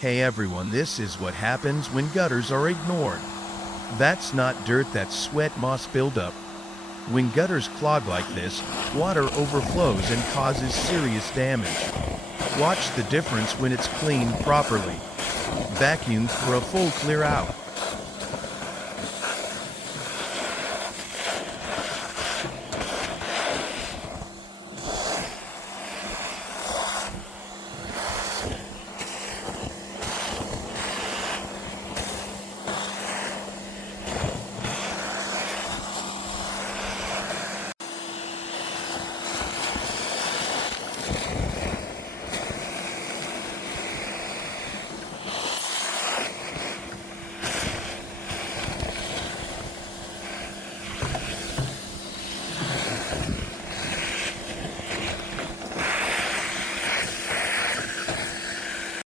Hey everyone, this is what happens when gutters are ignored. That's not dirt, that's sweat moss buildup. When gutters clog like this, water overflows and causes serious damage. Watch the difference when it's cleaned properly. Vacuum for a full clear out.